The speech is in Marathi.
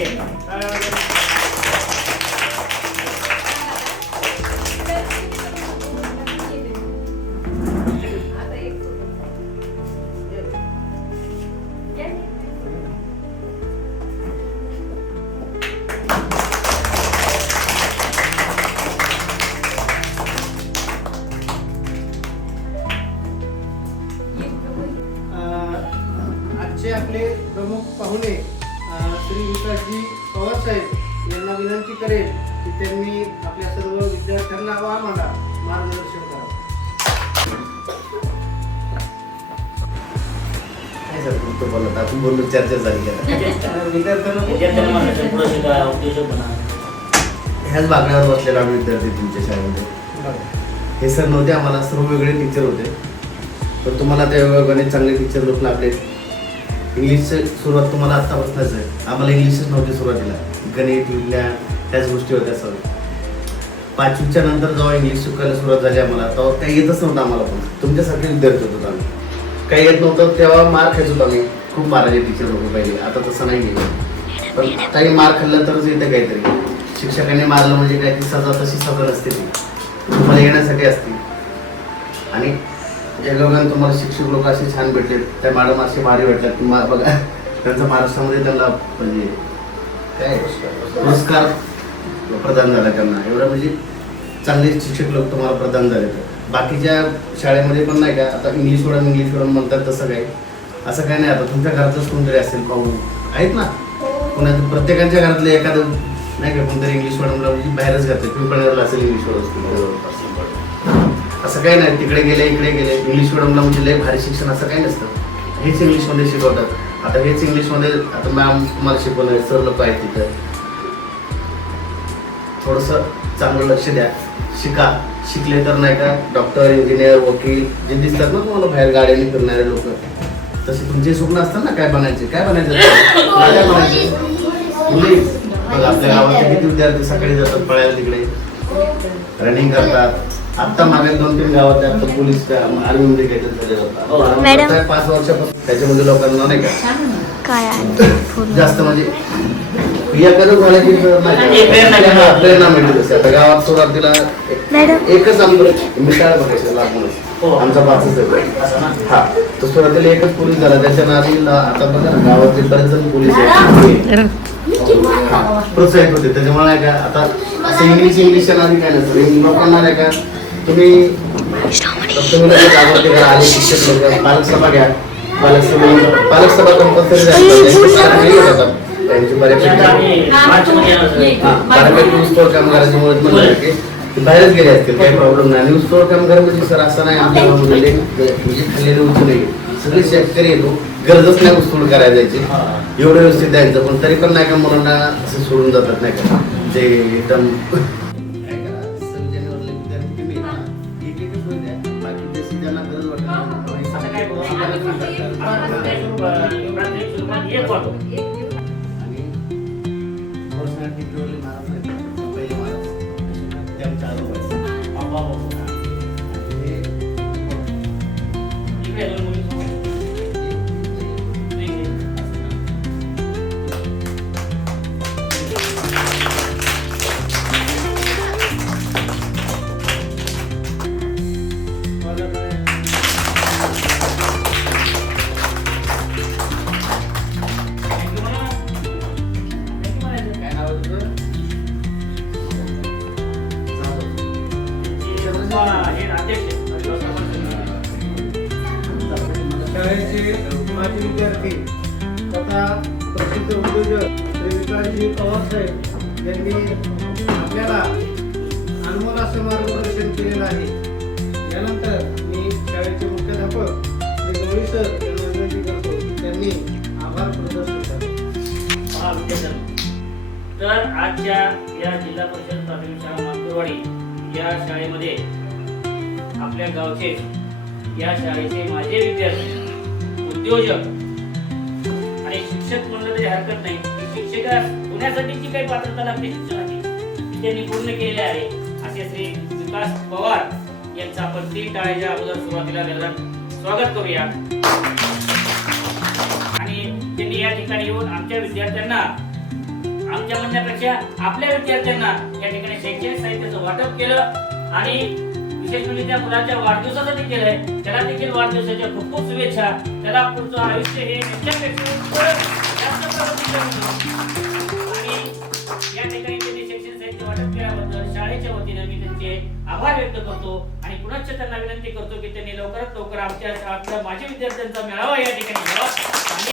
आजचे आपले प्रमुख पाहुणे श्री विकासजी पवार साहेब यांना विनंती करेल की त्यांनी आपल्या सर्व विद्यार्थ्यांना व आम्हाला मार्गदर्शन करावं. आपण बोललो, चर्चा झाली ह्याच बागण्यावर बसलेला आम्ही विद्यार्थी तुमच्या शाळेमध्ये. हे सर नव्हते, आम्हाला सर्व वेगळे टीचर होते, पण तुम्हाला त्या गणित चांगले टीचर लोक लागले. इंग्लिशची सुरुवात तुम्हाला आत्तापासूनच आहे. आम्हाला इंग्लिशच नव्हती सुरुवातीला, गणित विज्ञान त्याच गोष्टी होत्या सर. 5वीच्या नंतर जेव्हा इंग्लिश शिकायला सुरुवात झाली आम्हाला, तेव्हा काही येतच नव्हतं आम्हाला. पण तुमच्यासारखे विद्यार्थी होतो आम्ही, काही येत नव्हतं तेव्हा मार खायचो होतो आम्ही. खूप मारायचे टीचर लोक पहिले, आता तसं नाही गेलं. पण काही मार खाल्लं तरच येतं काहीतरी. शिक्षकांनी मारलं म्हणजे काय ती सजा तशी सजा नसते, ती तुम्हाला येण्यासाठी असते. आणि ज्या लोकांना तुम्हाला शिक्षक लोक असे छान भेटले, त्या मॅडम असे भारी भेटतात की बघा त्यांचा महाराष्ट्रामध्ये त्यांना म्हणजे काय पुरस्कार प्रदान झाला त्यांना. एवढं म्हणजे चांगले शिक्षक लोक तुम्हाला प्रदान झाले. तर बाकीच्या शाळेमध्ये पण नाही का आता इंग्लिश मिडियम म्हणतात तसं काही असं काही नाही. आता तुमच्या घरातच कोणतरी असेल पाहून आहेत ना, कोणाचं प्रत्येकाच्या घरातले एखादं नाही का कोणतरी इंग्लिश मिडियमला म्हणजे बाहेरच घातलं. पिंपळनेरला असेल इंग्लिश मिडियम, असं काही नाही. तिकडे गेले इकडे गेले, इंग्लिश मिडियमला म्हणजे लय भारी शिक्षण असं काही नसतं. हेच इंग्लिशमध्ये शिकवतात. आता हेच इंग्लिशमध्ये आता मॅम तुम्हाला शिकवणार, सर लोक आहेत तिथं. थोडंसं चांगलं लक्ष द्या, शिका. शिकले तर नाही का डॉक्टर इंजिनियर वकील जे दिसतात ना तुम्हाला बाहेर गाड्याने फिरणारे लोक, तसे तुमचे स्वप्न असतात ना. काय बनायचे काय बनायचं बघा. आपल्या गावातले किती विद्यार्थी सकाळी जातात पळायला, तिकडे रनिंग करतात. आता मागे 2-3 गावात आता पोलीस आर्मीमध्ये काहीतरी झाले जातात 5 वर्षापासून. त्याच्यामध्ये लोकांना नाही का जास्त म्हणजे होण्याची प्रेरणा मिळते. तसे आता गावात सुरुवातीला एकच आमचं मिसाळ बघायचं लहान आमचा 5च आहे. हा, तो सुरुवातीला एकच पोलीस झाला. त्याच्या नादी आता बघा गावातले बरेच जण पोलीस प्रोत्साहित होते. त्याच्यामुळे नाही का आता असं इंग्लिशच्या नादी काय नसतं. लोकांना नाही का तुम्ही गावातले आले शिक्षक लोक पालक सभा घ्या. पालक सभा कंपल्सरी होतात. त्यांची बऱ्यापैकी ऊसतोड कामगाराची मदत म्हणजे बाहेरच गेले असतील, काही प्रॉब्लेम नाही. ऊसतोड कामगार म्हणजे सर असं नाही आमच्या गावामध्ये म्हणजे खाल्लेले ऊस नाही, सगळे शेतकरी येतो. गरजच नाही ऊसतोड करायला जायची, एवढं व्यवस्थित द्यायचं. पण तरी पण नाही का मुलांना असं सोडून जातात नाही का ते एकदम शाळेचे माजी विद्यार्थी तथा प्रसिद्ध उद्योजक श्री विकासजी पवार साहेब यांनी आपल्याला अनमोल असं मार्गदर्शन केलेलं आहे. यानंतर मी शाळेचे मुख्याध्यापक श्री गवळी सर यांना विनंती करतो त्यांनी आभार प्रदर्शन करावे. तर आजच्या या जिल्हा परिषद प्राथमिक शाळा मांगुरवाडी या शाळेमध्ये आपल्या गावचे या शाळेचे माझे विद्यार्थी उद्योजक आणि शिक्षक म्हणलं तरी हरकत नाही. शिक्षक होण्यासाठीची काही पात्रता लागते शिक्षणाची त्यांनी पूर्ण केलेली आहे. असे श्री विकास पवार यांचं आपण 3 टाळ्याच्या अगोदर सुरुवातीला स्वागत करूया. आणि त्यांनी या ठिकाणी येऊन आमच्या विद्यार्थ्यांना आमच्या म्हणण्यापेक्षा आपल्या विद्यार्थ्यांना या ठिकाणी शैक्षणिक साहित्याचं वाटप केलं आणि विशेष म्हणजे त्या मुलाच्या वाढदिवसासाठी केलंय. त्याला देखील वाढदिवसाच्या खूप खूप शुभेच्छा. त्याला पुढचं आयुष्य हे याच्यापेक्षा जास्त प्रगतीचं होतं. आणि या ठिकाणी त्यांनी शैक्षणिक साहित्य वाटप केल्याबद्दल शाळेच्या वतीने मी त्यांचे आभार व्यक्त करतो आणि पुन्हा त्यांना विनंती करतो की त्यांनी लवकरात लवकर आमच्या माझ्या विद्यार्थ्यांचा मेळावा या ठिकाणी घ्यावा.